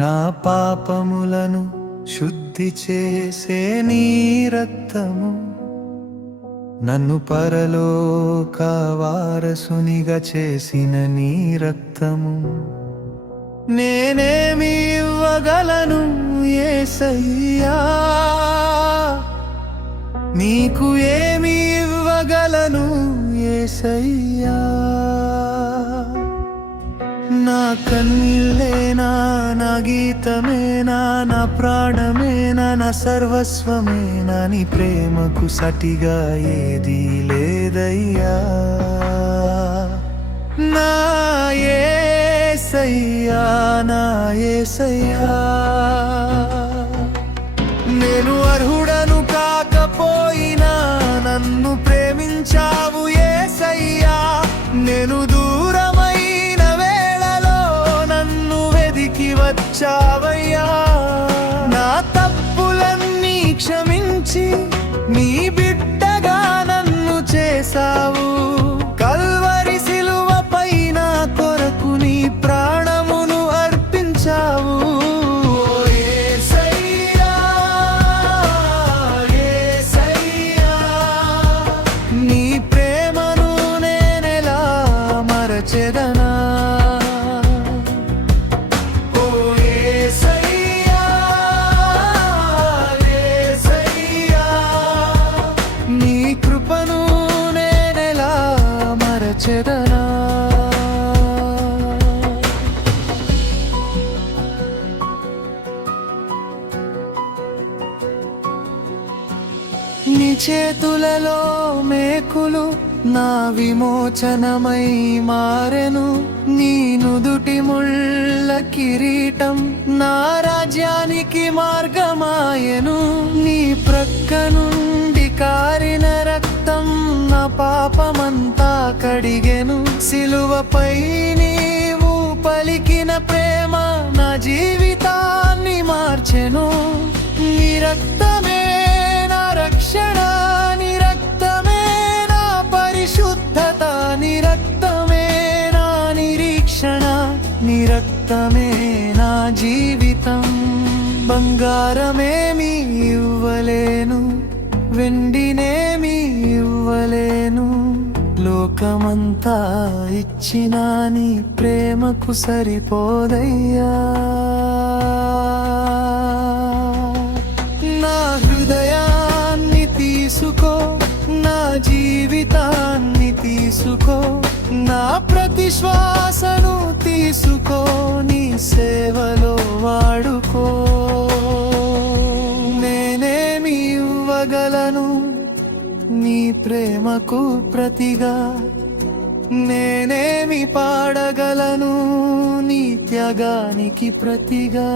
నా పాపములను శుద్ధి చేసే నీ రక్తము, నన్ను పరలోక వారసునిగా చేసిన నీ రక్తము. నేనేమి ఇవ్వగలను యేసయ్యా, నీకు ఏమి ఇవ్వగలను యేసయ్యా. నా కన్నీళ్ళేనా, నా గీతమేనా, నా ప్రాణమేనా, నా సర్వస్వమేనా, నీ ప్రేమకు సటిగా ఏదీ లేదయ్యా. నా యేసయ్యా, నా యేసయ్యా. నేను అర్హుడను కాకపోయినా నన్ను ప్రేమించావు యేసయ్యా. నేను దూరమైన వేళలో నన్ను వెదికి వచ్చావయ్యా. నా తప్పులన్నీ క్షమించి నీ బిడ్డగా నన్ను చేసావు. కల్వరి సిలువపై నా కొరకు నీ ప్రాణమును అర్పించావు. నీ ప్రేమను నేనెలా మరచెదనా? ఓ యేసయ్యా, యేసయ్యా, నీ కృపను నేనెలా మరచెదనా? నీ చేతులలో మేకులు నా విమోచనమై మారెను. నీ నుదుటి ముళ్ళ కిరీటం నా రాజ్యానికి మార్గమాయెను. నీ ప్రక్క నుండి కారిన రక్తం నా పాపమంతా కడిగెను. సిలువపై నీవు పలికిన ప్రేమ నా జీవితాన్ని మార్చెను. నీ రక్తమే నా రక్షణ, నీ రక్తమే నా పరిశుద్ధత, నీ రక్తమే నా నిరీక్షణ, నీ రక్తమే నా జీవితం. బంగారమేమి ఇవ్వలేను, వెండినేమి ఇవ్వలేను, లోకమంతా ఇచ్చినా నీ ప్రేమకు సరిపోదయ్యా. నా హృదయాన్ని తీసుకో, నా జీవితాన్ని తీసుకో, నా ప్రతి శ్వాసను తీసుకో, నీ సేవలో వాడుకో. నేనేమి ఇవ్వగలను నీ ప్రేమకు ప్రతిగా? నేనేమి పాడగలను నీ త్యాగానికి ప్రతిగా?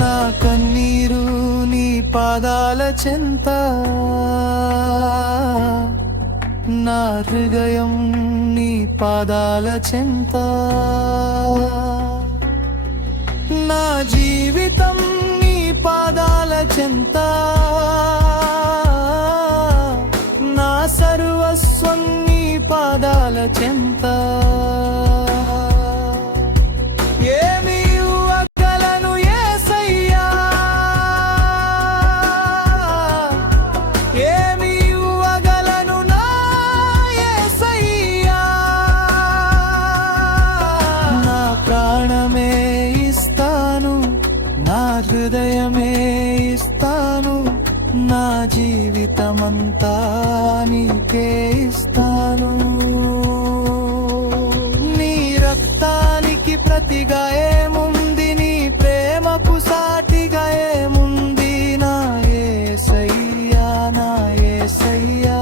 నా కన్నీరు నీ పాదాల చెంత, నా హృదయం నీ పాదాల చెంత, నా జీవితం నీ పాదాల చెంత, నా సర్వస్వం నీ పాదాల చెంత. ఏమి ఇవ్వగలను యేసయ్యా, ఏమి ఇవ్వగలను నా యేసయ్యా. నా ప్రాణమే ఇస్తాను, నా హృదయమే ఇస్తాను, నా జీవితమంతా నీకే ఇస్తాను. నీ రక్తానికి ప్రతిగా ఏముంది, నీ ప్రేమకు సాటిగా ఏముంది? నా యేసయ్యా, నా యేసయ్యా,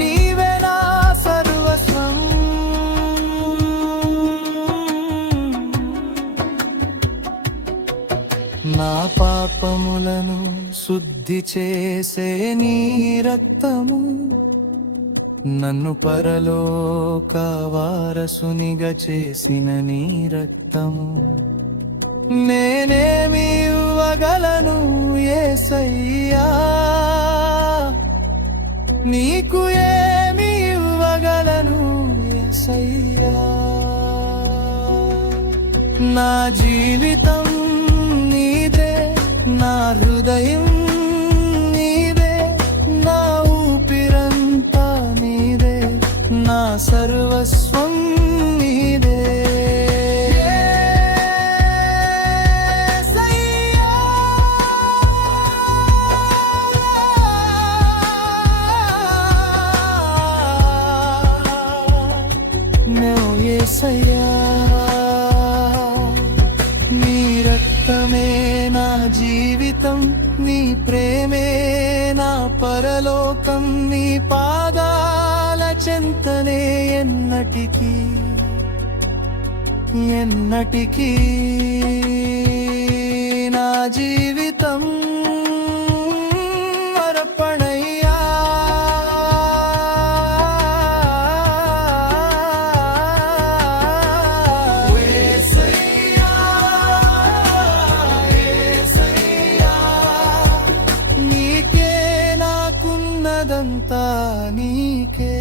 నీవే నా సర్వస్వం. నా పాపములను శుద్ధి చేసే నీ రక్తము, నన్ను పరలోక వారసునిగా చేసిన నీ రక్తము. నేనేమి ఇవ్వగలను యేసయ్యా, నీకు ఏమి ఇవ్వగలను యేసయ్యా. నా జీవితం నీదే, నా హృదయం నీదే, నా ఊపిరంతా నీదే, నా సర్వస్వం నీదే. యేసయ్యా, నీ రక్తమే నా జీవితం, నీ ప్రేమే నా పరలోకం, నీ పాదాల చెంతనే ఎన్నటికీ ఎన్నటికీ నా జీవితం అర్పణయ్యా. నీకే నాకున్నదంతా నీకే.